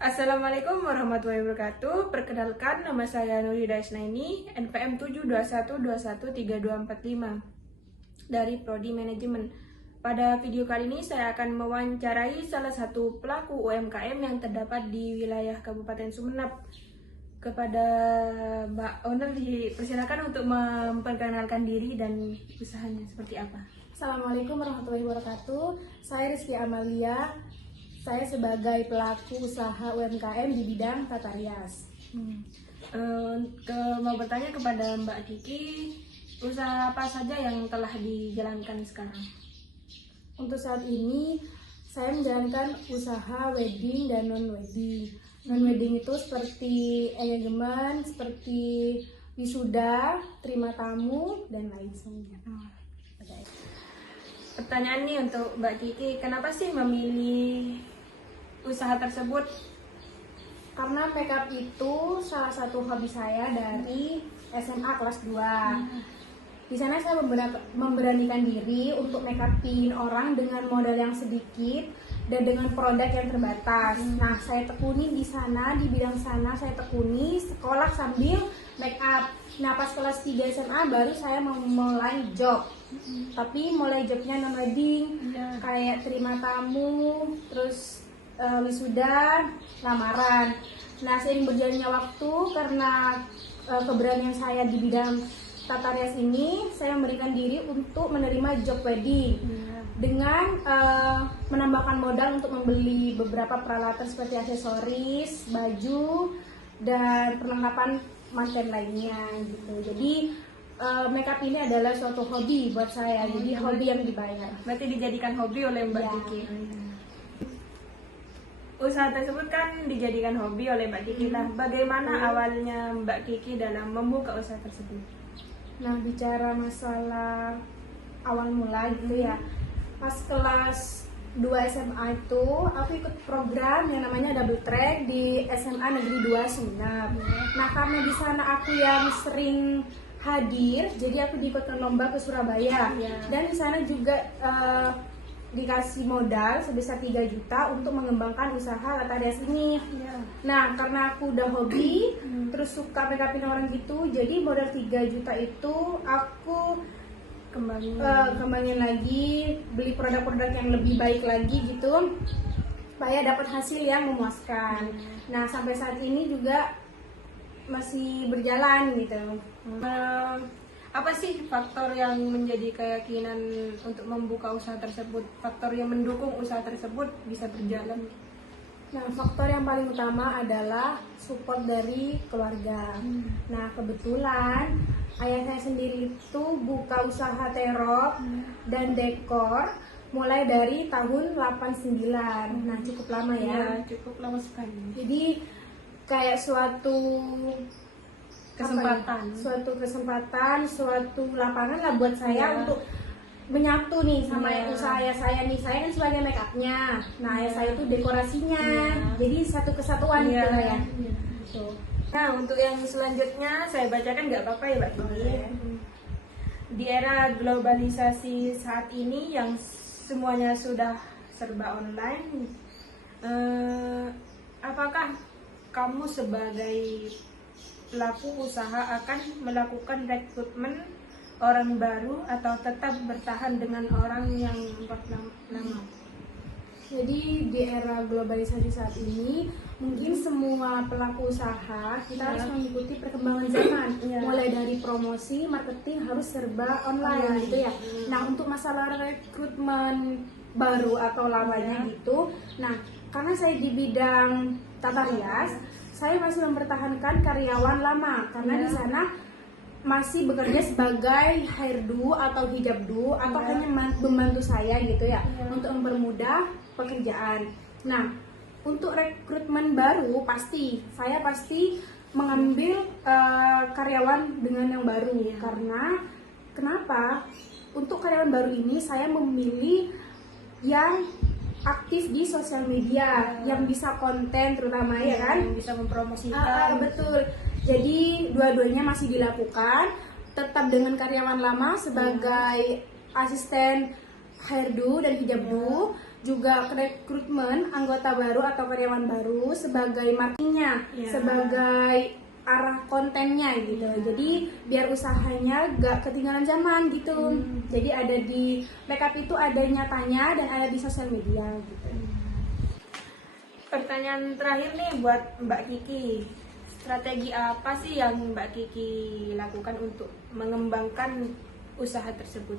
Assalamualaikum warahmatullahi wabarakatuh. Perkenalkan, nama saya Nurhida Isnaini, NPM 721213245 dari Prodi Manajemen. Pada video kali ini saya akan mewawancarai salah satu pelaku UMKM yang terdapat di wilayah Kabupaten Sumeneb. Kepada Mbak Owner dipersilakan untuk memperkenalkan diri dan usahanya seperti apa. Assalamualaikum warahmatullahi wabarakatuh. Saya Rizky Amalia. Saya sebagai pelaku usaha UMKM di bidang tata rias. Mau bertanya kepada Mbak Kiki, usaha apa saja yang telah dijalankan sekarang? Untuk saat ini, saya menjalankan usaha wedding dan non-wedding. Non-wedding itu seperti engagement, seperti wisuda, terima tamu, dan lain sebagainya. Pertanyaan nih untuk Mbak Kiki, kenapa sih memilih usaha tersebut? Karena makeup itu salah satu hobi saya dari SMA kelas 2. Di sana saya memberanikan diri untuk make upin orang dengan modal yang sedikit dan dengan produk yang terbatas. Nah, saya tekuni di sana, di bidang sana saya tekuni sekolah sambil make up. Nah, pas kelas 3 SMA baru saya memulai job. Tapi mulai jobnya non-wedding, kayak terima tamu, terus wisuda, lamaran. Nah, seiring berjalannya waktu, karena keberanian saya di bidang tata rias ini, saya memberikan diri untuk menerima job wedding dengan menambahkan modal untuk membeli beberapa peralatan seperti aksesoris, baju, dan perlengkapan manten lainnya gitu. Jadi makeup ini adalah suatu hobi buat saya, jadi hobi yang dibayar. Berarti dijadikan hobi oleh Mbak Kiki. Usaha tersebut kan dijadikan hobi oleh Mbak Kiki. Nah, bagaimana awalnya Mbak Kiki dalam membuka usaha tersebut? Nah, bicara masalah awal mula gitu ya, pas kelas 2 SMA itu aku ikut program yang namanya double track di SMA Negeri 2 Sumeneb. Nah, karena di sana aku yang sering hadir, jadi aku diikutkan lomba ke Surabaya. Dan di sana juga dikasih modal sebesar 3 juta untuk mengembangkan usaha tata rias ini. Nah, karena aku udah hobi, terus suka make upin orang gitu, jadi modal 3 juta itu aku kembangin lagi, beli produk-produk yang lebih baik lagi gitu, supaya dapat hasil yang memuaskan. Nah, sampai saat ini juga masih berjalan gitu. Apa sih faktor yang menjadi keyakinan untuk membuka usaha tersebut? Faktor yang mendukung usaha tersebut bisa berjalan? Nah, faktor yang paling utama adalah support dari keluarga. Nah, kebetulan ayah saya sendiri itu buka usaha terop dan dekor mulai dari tahun 89. Nah, cukup lama ya. Cukup lama sekali. Jadi kayak suatu kesempatan, suatu lapangan lah buat saya untuk menyatu nih sama usaha ayah saya nih. Saya kan sebagai make upnya, nah ayah saya itu dekorasinya, jadi satu kesatuan gitu lah ya. Nah, untuk yang selanjutnya saya bacakan nggak apa-apa ya Mbak Kiki? Di era globalisasi saat ini yang semuanya sudah serba online, apakah kamu sebagai pelaku usaha akan melakukan rekrutmen orang baru atau tetap bertahan dengan orang yang lama? Jadi di era globalisasi saat ini, mungkin semua pelaku usaha kita harus mengikuti perkembangan zaman. Mulai dari promosi, marketing harus serba online gitu ya. Nah, untuk masalah rekrutmen baru atau lamanya gitu, nah karena saya di bidang tata rias, saya masih mempertahankan karyawan lama karena di sana masih bekerja sebagai hairdo atau hijabdo atau hanya membantu saya gitu ya untuk mempermudah pekerjaan. Nah, untuk rekrutmen baru saya pasti mengambil karyawan dengan yang baru. Karena kenapa? Untuk karyawan baru ini saya memilih yang aktif di sosial media, yang bisa konten terutama ya kan, yang bisa mempromosikan. Betul. Jadi dua-duanya masih dilakukan, tetap dengan karyawan lama sebagai asisten hairdo dan hijabdo. juga rekrutmen anggota baru atau karyawan baru sebagai marketingnya, sebagai arah kontennya gitu. Jadi biar usahanya gak ketinggalan zaman gitu. Jadi ada di Makeup itu ada nyatanya dan ada di sosial media gitu. Pertanyaan terakhir nih buat Mbak Kiki. Strategi apa sih yang Mbak Kiki lakukan untuk mengembangkan usaha tersebut?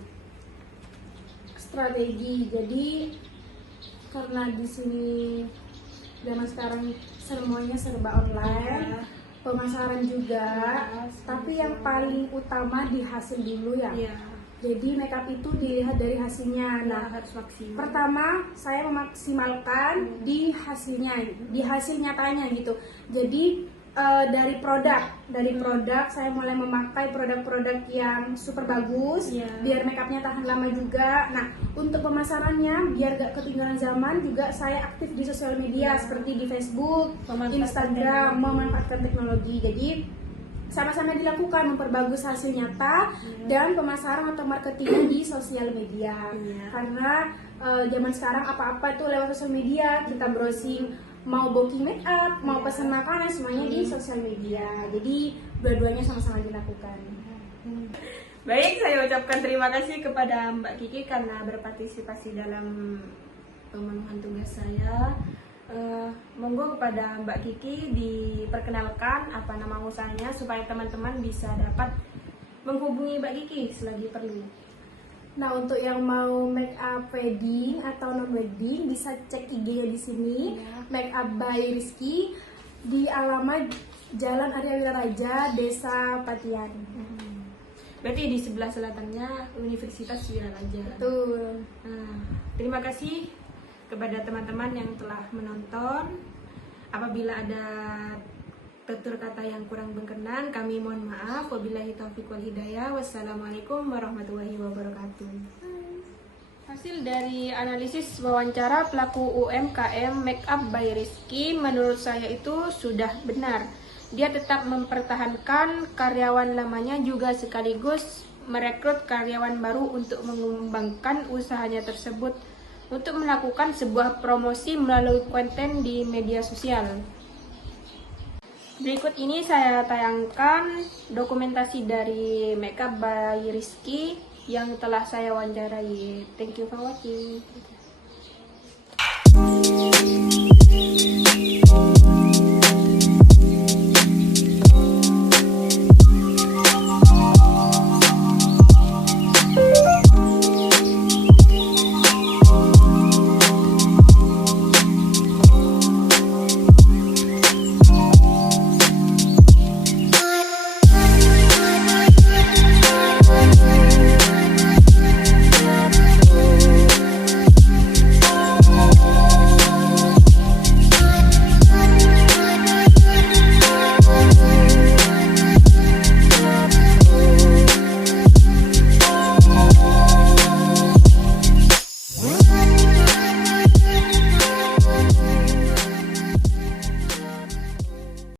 Strategi. Jadi karena di sini zaman sekarang semuanya serba online, pemasaran juga, tapi yang paling utama di hasil dulu ya. Jadi makeup itu dilihat dari hasilnya. Nah, harus maksimal. Pertama, saya memaksimalkan di hasilnya, di hasil nyatanya gitu. Jadi dari produk saya mulai memakai produk-produk yang super bagus, biar makeupnya tahan lama juga. Nah, untuk pemasarannya biar gak ketinggalan zaman juga saya aktif di sosial media seperti di Facebook, Instagram, memanfaatkan teknologi. Jadi sama-sama dilakukan, memperbagus hasil nyata dan pemasaran atau marketingnya di sosial media. Karena zaman sekarang apa-apa tuh lewat sosial media, kita browsing, mau booking make up, mau pesan makanan, semuanya di sosial media. Jadi dua-duanya sama-sama dilakukan. Baik, saya ucapkan terima kasih kepada Mbak Kiki karena berpartisipasi dalam pemenuhan tugas saya. Monggo kepada Mbak Kiki diperkenalkan apa nama usahanya supaya teman-teman bisa dapat menghubungi Mbak Kiki selagi perlu. Nah, untuk yang mau make up wedding atau non wedding bisa cek IG-nya di sini, Make Up by Rizky di alamat Jalan Arya Wiraraja, Desa Patian. Berarti di sebelah selatannya Universitas Wiraraja. Betul. Nah, terima kasih kepada teman-teman yang telah menonton. Apabila ada tutur kata yang kurang berkenan, kami mohon maaf. Wabillahi taufiq wal hidayah. Wassalamualaikum warahmatullahi wabarakatuh. Hasil dari analisis wawancara pelaku UMKM Makeup by Rizky menurut saya itu sudah benar. Dia tetap mempertahankan karyawan lamanya juga sekaligus merekrut karyawan baru untuk mengembangkan usahanya tersebut untuk melakukan sebuah promosi melalui konten di media sosial. Berikut ini saya tayangkan dokumentasi dari Makeup by Rizky yang telah saya wawancarai. Thank you for watching.